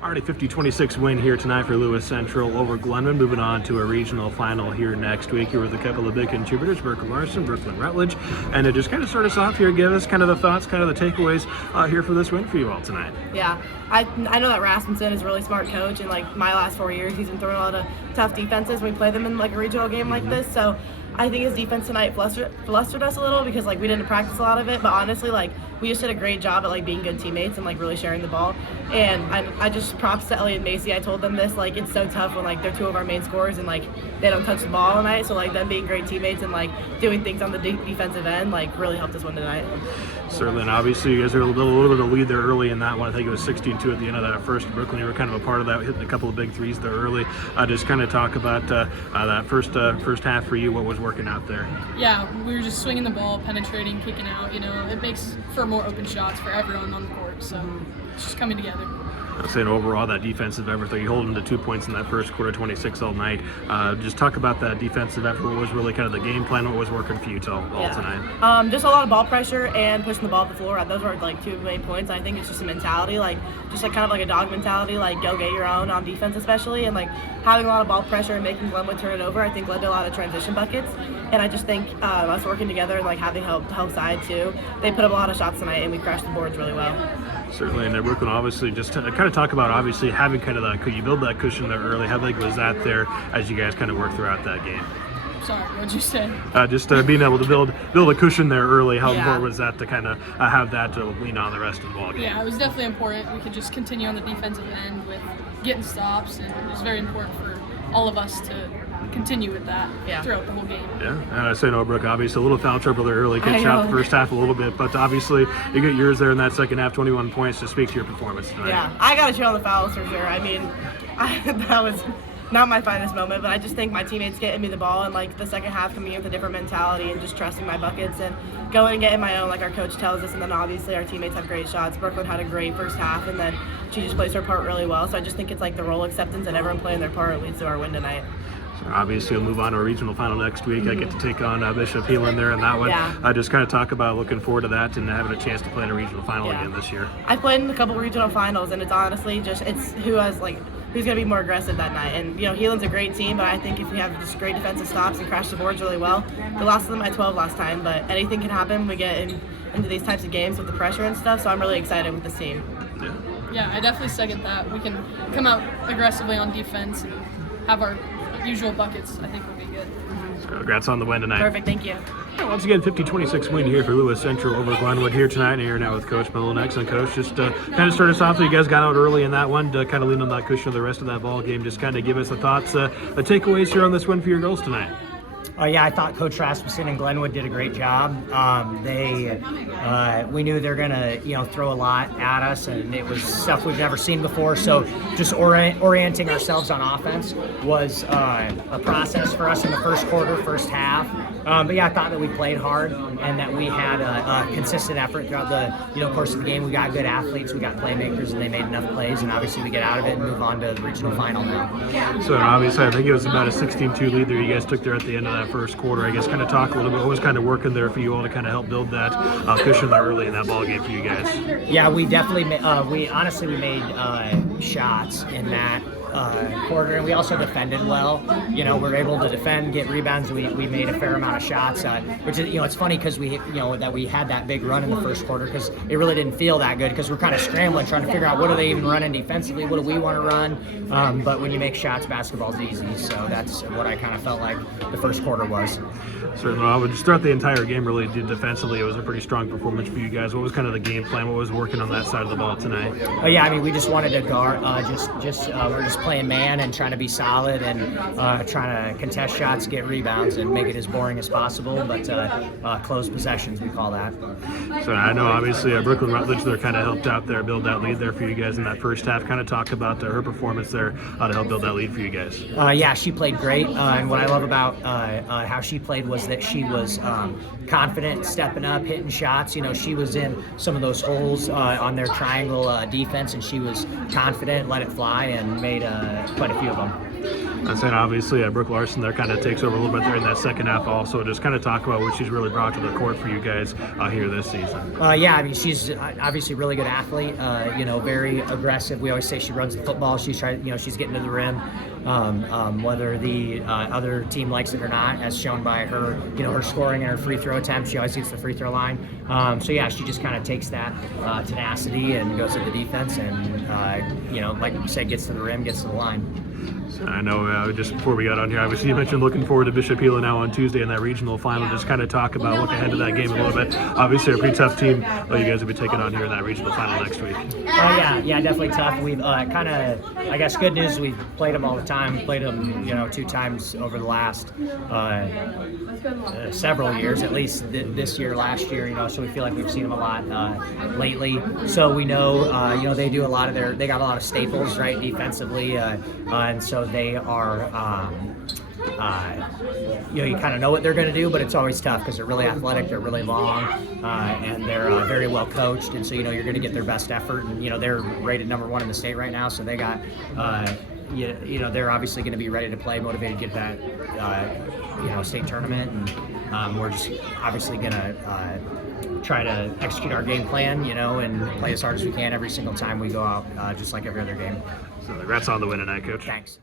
Already 50-26 win here tonight for Lewis Central over Glenwood. Moving on to a regional final here next week. Here with a couple of big contributors, Brooklyn Larson, Brooklyn Rutledge. And to just kind of start us off here, give us kind of the thoughts, kind of the takeaways here for this win for you all tonight. Yeah, I know that Rasmussen is a really smart coach, and like my last 4 years, he's been throwing a lot of tough defenses when we play them in like a regional game like this. So I think his defense tonight flustered us a little because like we didn't practice a lot of it, but honestly like we just did a great job at like being good teammates and like really sharing the ball. And I just props to Ellie and Macy. I told them this, like it's so tough when like they're two of our main scorers and like they don't touch the ball all night. So like them being great teammates and like doing things on the defensive end like really helped us win tonight. Certainly, and obviously you guys are a little bit of a lead there early in that one. I think it was 16-2 at the end of that first. Brooklyn, you were kind of a part of that, hitting a couple of big threes there early. Just kind of talk about that first half for you. What was working out there? Yeah, we were just swinging the ball, penetrating, kicking out. You know, it makes for more open shots for everyone on the court. So it's just coming together. I'm saying overall that defensive effort, you hold them to 2 points in that first quarter, 26 all night. Just talk about that defensive effort. What was really kind of the game plan? What was working for you all tonight? Just a lot of ball pressure and pushing the ball up the floor. Those were like two main points. I think it's just a mentality, just kind of like a dog mentality, like go get your own on defense especially, and like having a lot of ball pressure and making Glenwood turn it over, I think led to a lot of transition buckets. And I kind think us working together and like having help side too, they put up a lot of shots tonight and we crashed the boards really well. Certainly, and Brooklyn obviously just to kind of talk about obviously having kind of that, could you build that cushion there early? How big was that there as you guys kind of worked throughout that game? Sorry, what'd you say? Just being able to build a cushion there early. How important was that to kind of have that to lean on the rest of the ball game? Yeah, it was definitely important. We could just continue on the defensive end with getting stops, and it was very important for all of us to continue with that throughout the whole game. Yeah, and I say no, Brooke, obviously a little foul trouble there early, catch out the first half a little bit, but obviously you get yours there in that second half, 21 points to speak to your performance tonight. Yeah, I got to cheer on the fouls for sure. I mean, that was not my finest moment, but I just think my teammates getting me the ball and like the second half coming in with a different mentality and just trusting my buckets and going and getting my own like our coach tells us, and then obviously our teammates have great shots. Brooklyn had a great first half, and then she just plays her part really well. So I just think it's like the role acceptance and everyone playing their part leads to our win tonight. So obviously we'll move on to a regional final next week. I get to take on Bishop Heelan there in that one. I just kind of talk about looking forward to that and having a chance to play in a regional final again this year. I played in a couple regional finals, and it's honestly just who's going to be more aggressive that night. And, Heelan's a great team, but I think if we have just great defensive stops and crash the boards really well, we lost to them by 12 last time, but anything can happen when we get into these types of games with the pressure and stuff, so I'm really excited with this team. Yeah, I definitely second that. We can come out aggressively on defense and have our usual buckets. I think will be good. So congrats on the win tonight. Perfect, thank you. Once again, 50-26 win here for Lewis Central over Glenwood here tonight. And here now with Coach Malone. Excellent, Coach. Just kind of start us off. You guys got out early in that one to kind of lean on that cushion of the rest of that ball game. Just kind of give us the thoughts, the takeaways here on this win for your girls tonight. I thought Coach Rasmussen and Glenwood did a great job. We knew they're gonna, throw a lot at us, and it was stuff we've never seen before. So just orienting ourselves on offense was a process for us in the first quarter, first half. I thought that we played hard and that we had a consistent effort throughout the course of the game. We got good athletes, we got playmakers, and they made enough plays. And obviously we get out of it and move on to the regional final now. So obviously I think it was about a 16-2 lead there you guys took there at the end of that first quarter. I guess kind of talk a little bit. What was kind of working there for you all to kind of help build that cushion there early in that ball game for you guys? Yeah, we definitely we made shots in that quarter, and we also defended well. We're able to defend, get rebounds. We made a fair amount of shots, which is it's funny because we that we had that big run in the first quarter because it really didn't feel that good because we're kind of scrambling trying to figure out what are they even running defensively, what do we want to run. But when you make shots, basketball's easy. So that's what I kind of felt like the first quarter was. Certainly, I would just start the entire game really defensively. It was a pretty strong performance for you guys. What was kind of the game plan? What was working on that side of the ball tonight? We just wanted to guard. We're just playing man and trying to be solid and trying to contest shots, get rebounds, and make it as boring as possible. But close possessions, we call that. So I know obviously Brooklyn Rutledge there kind of helped out there, build that lead there for you guys in that first half. Kind of talk about her performance there to help build that lead for you guys. She played great, and what I love about how she played was that she was confident, stepping up, hitting shots. She was in some of those holes on their triangle defense, and she was confident, let it fly, and made quite a few of them. And then obviously Brooke Larson there kind of takes over a little bit there in that second half also. Just kind of talk about what she's really brought to the court for you guys here this season. Yeah, I mean, she's obviously a really good athlete, very aggressive. We always say she runs the football. She's she's getting to the rim, whether the other team likes it or not, as shown by her, her scoring and her free throw attempt. She always gets the free throw line. So yeah, she just kind of takes that tenacity and goes to the defense and, like you said, gets to the rim, gets to the line. So I know just before we got on here, obviously you mentioned looking forward to Bishop Hela now on Tuesday in that regional final. Just kind of talk about, look ahead to that game a little bit. Obviously a pretty tough team you guys will be taking on here in that regional final next week. Yeah, definitely tough. We've kind of, I guess, good news, we've played them all the time. Played them, 2 times over the last several years, at least this year, last year, so we feel like we've seen them a lot lately. So we know, they do a lot of they got a lot of staples, right, defensively, and so they are, you kind of know what they're going to do, but it's always tough because they're really athletic, they're really long, and they're very well coached, and so, you're going to get their best effort, and, they're rated #1 in the state right now, so they got, they're obviously going to be ready to play, motivated to get that, state tournament, and we're just obviously going to try to execute our game plan, and play as hard as we can every single time we go out, just like every other game. So congrats on the win tonight, Coach. Thanks.